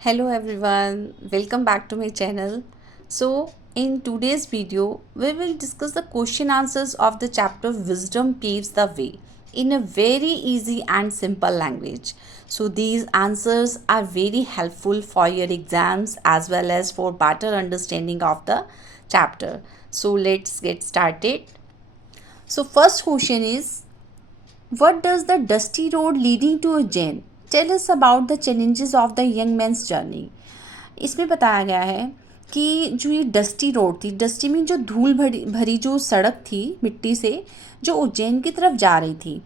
Hello everyone, welcome back to my channel. So, in today's video, we will discuss the question answers of the chapter Wisdom Paves the Way in a very easy and simple language. So, these answers are very helpful for your exams as well as for better understanding of the chapter. So, let's get started. So, first question is, what does the dusty road leading to Ujjain tell us about the challenges of the young man's journey? इसमें बताया गया है कि जो ये dusty road थी, dusty में जो धूल भरी भरी जो सड़क थी मिट्टी से, जो उज्जैन की तरफ जा रही थी,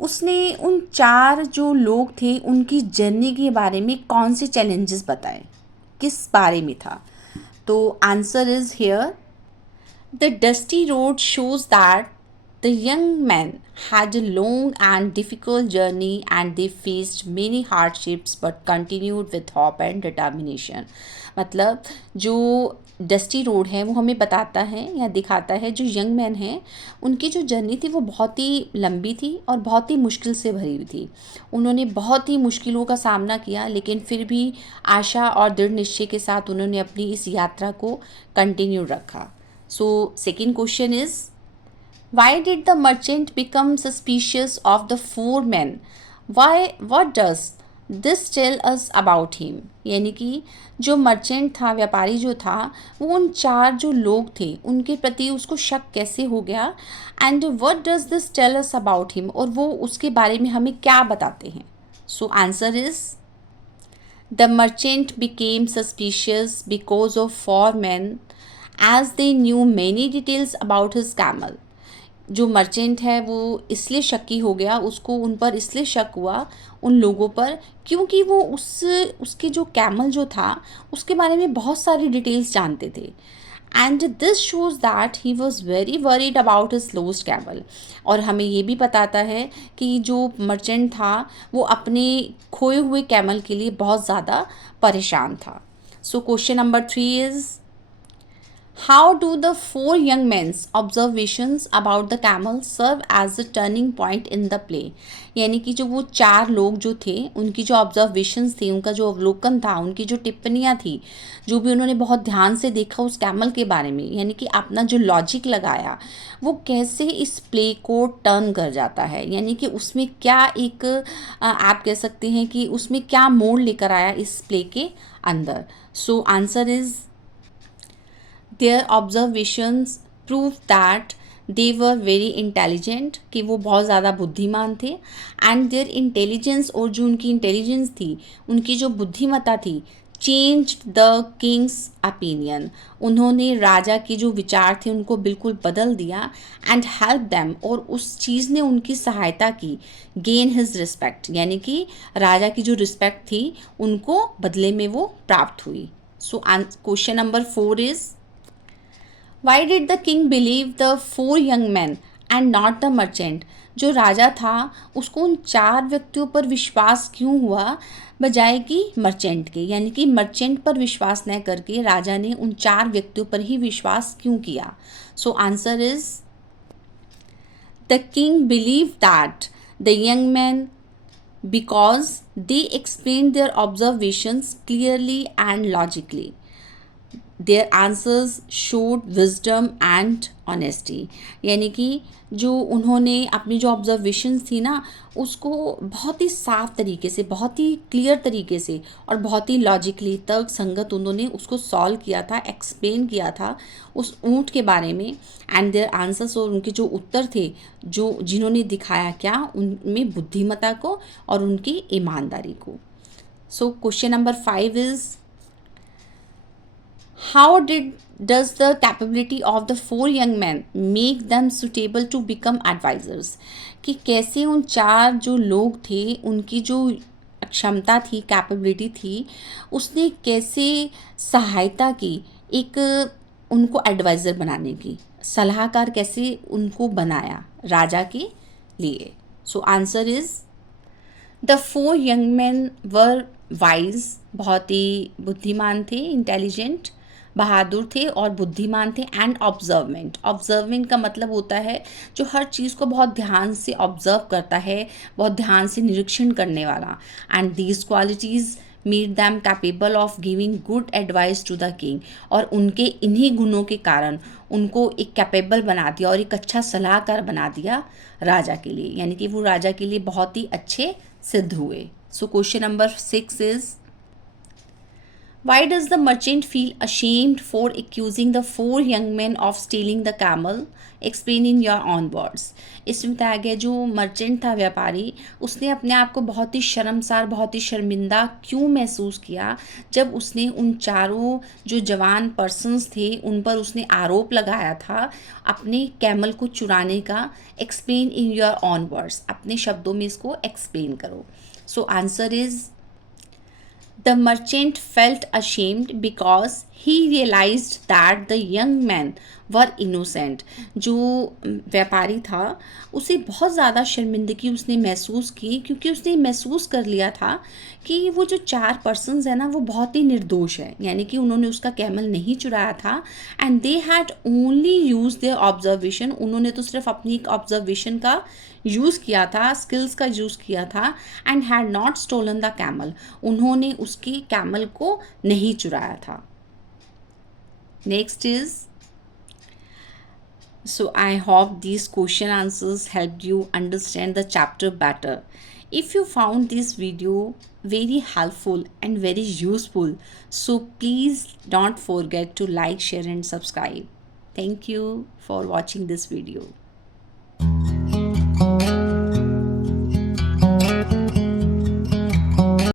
उसने उन चार जो लोग थे उनकी जर्नी के बारे में कौन से चैलेंजेस बताए, किस बारे में था? तो answer is here, the dusty road shows that the young men had a long and difficult journey and they faced many hardships but continued with hope and determination. मतलब जो डस्टी रोड है वो हमें बताता है या दिखाता है जो यंग मैन हैं उनकी जो जर्नी थी वो बहुत ही लंबी थी और बहुत ही मुश्किल से भरी हुई थी। उन्होंने बहुत ही मुश्किलों का सामना किया लेकिन फिर भी आशा और दृढ़ निश्चय के साथ उन्होंने अपनी इस यात्रा को कंटिन्यू रखा। So, second question is, why did the merchant become suspicious of the four men? What does this tell us about him? यानी कि जो मर्चेंट था, व्यापारी जो था, वो उन चार जो लोग थे उनके प्रति उसको शक कैसे हो गया? And what does this tell us about him? और वो उसके बारे में हमें क्या बताते हैं? So answer is, the merchant became suspicious because of four men as they knew many details about his camel. जो मर्चेंट है वो इसलिए शक्की हो गया, उसको उन पर इसलिए शक हुआ उन लोगों पर क्योंकि वो उसके जो कैमल जो था उसके बारे में बहुत सारी डिटेल्स जानते थे। And this shows that he was very worried about his lost camel. और हमें ये भी बताता है कि जो मर्चेंट था वो अपने खोए हुए कैमल के लिए बहुत ज़्यादा परेशान था। So question number 3 is, how do the four young men's observations about the camel serve as a turning point in the play? यानी कि जो वो चार लोग जो थे उनकी जो ऑब्जर्वेशंस थी, उनका जो अवलोकन था, उनकी जो टिप्पणियाँ थी, जो भी उन्होंने बहुत ध्यान से देखा उस कैमल के बारे में, यानी कि अपना जो लॉजिक लगाया, वो कैसे इस प्ले को टर्न कर जाता है, यानी कि उसमें क्या एक आप कह सकते हैं कि उसमें क्या मोड़ लेकर आया इस प्ले के अंदर। So answer is, their observations prove that they were very intelligent, कि वो बहुत ज़्यादा बुद्धिमान थे। एंड their intelligence, और जो उनकी इंटेलिजेंस थी, उनकी जो बुद्धिमत्ता थी, changed the king's opinion, उन्होंने राजा के जो विचार थे उनको बिल्कुल बदल दिया। एंड हेल्प देम, और उस चीज़ ने उनकी सहायता की गेन हिज रिस्पेक्ट, यानी कि राजा की जो रिस्पेक्ट थी उनको बदले में वो प्राप्त हुई। So question number 4 is, why did the king believe the for young man and not the merchant? जो राजा था उसको उन चार व्यक्तियों पर विश्वास क्यों हुआ बजाय कि मर्चेंट के, यानी कि मर्चेंट पर विश्वास न करके राजा ने उन चार व्यक्तियों पर ही विश्वास क्यों किया? सो answer is, the king believe that the young man because they explained their observations clearly and logically. Their answers showed wisdom and honesty, यानी कि जो उन्होंने अपनी जो ऑब्जर्वेशंस थी ना उसको बहुत ही साफ तरीके से, बहुत ही क्लियर तरीके से और बहुत ही लॉजिकली तर्क संगत उन्होंने उसको सॉल्व किया था, एक्सप्लेन किया था उस ऊँट के बारे में। एंड देयर आंसर्स, और उनके जो उत्तर थे, जो जिन्होंने दिखाया क्या, उनमें बुद्धिमत्ता को और उनकी ईमानदारी को। So question number 5 is, how does the capability of the four young men make them suitable to become advisors? कि कैसे उन चार जो लोग थे उनकी जो क्षमता थी, कैपेबिलिटी थी, उसने कैसे सहायता की एक उनको एडवाइज़र बनाने की, सलाहकार कैसे उनको बनाया राजा के लिए? So answer is, the for young man were wise, बहुत ही बुद्धिमान थे, इंटेलिजेंट, बहादुर थे और बुद्धिमान थे। एंड ऑब्जर्वेंट का मतलब होता है जो हर चीज़ को बहुत ध्यान से ऑब्जर्व करता है, बहुत ध्यान से निरीक्षण करने वाला। And these qualities made them capable of giving good advice to the king, और उनके इन्हीं गुणों के कारण उनको एक कैपेबल बना दिया और एक अच्छा सलाहकार बना दिया राजा के लिए, यानी कि वो राजा के लिए बहुत ही अच्छे सिद्ध हुए. So question number 6 is, why does the merchant feel ashamed for accusing the four young men of stealing the camel? Explain in your own words. इसमें बताया गया जो मर्चेंट था, व्यापारी, उसने अपने आप को बहुत ही शर्मसार, बहुत ही शर्मिंदा क्यों महसूस किया जब उसने उन चारों जो जवान पर्सन्स थे उन पर उसने आरोप लगाया था अपने कैमल को चुराने का. Explain in your on words. अपने शब्दों में इसको एक्सप्लेन करो. सो answer is, the merchant felt ashamed because he realized that the young men were innocent. जो व्यापारी था उसे बहुत ज़्यादा शर्मिंदगी उसने महसूस की, क्योंकि उसने महसूस कर लिया था कि वो जो 4 पर्सन्स हैं ना वो बहुत ही निर्दोष है, यानी कि उन्होंने उसका कैमल नहीं चुराया था. And they had only use their observation. उन्होंने तो सिर्फ अपनी एक ऑब्जर्वेशन का यूज़ किया था, स्किल्स का यूज़ किया था. And had not stolen the camel. उन्होंने उसकी कैमल को नहीं चुराया था. Next is, so I hope these question answers helped you understand the chapter better. If you found this video very helpful and very useful, so please don't forget to like, share and subscribe. Thank you for watching this video.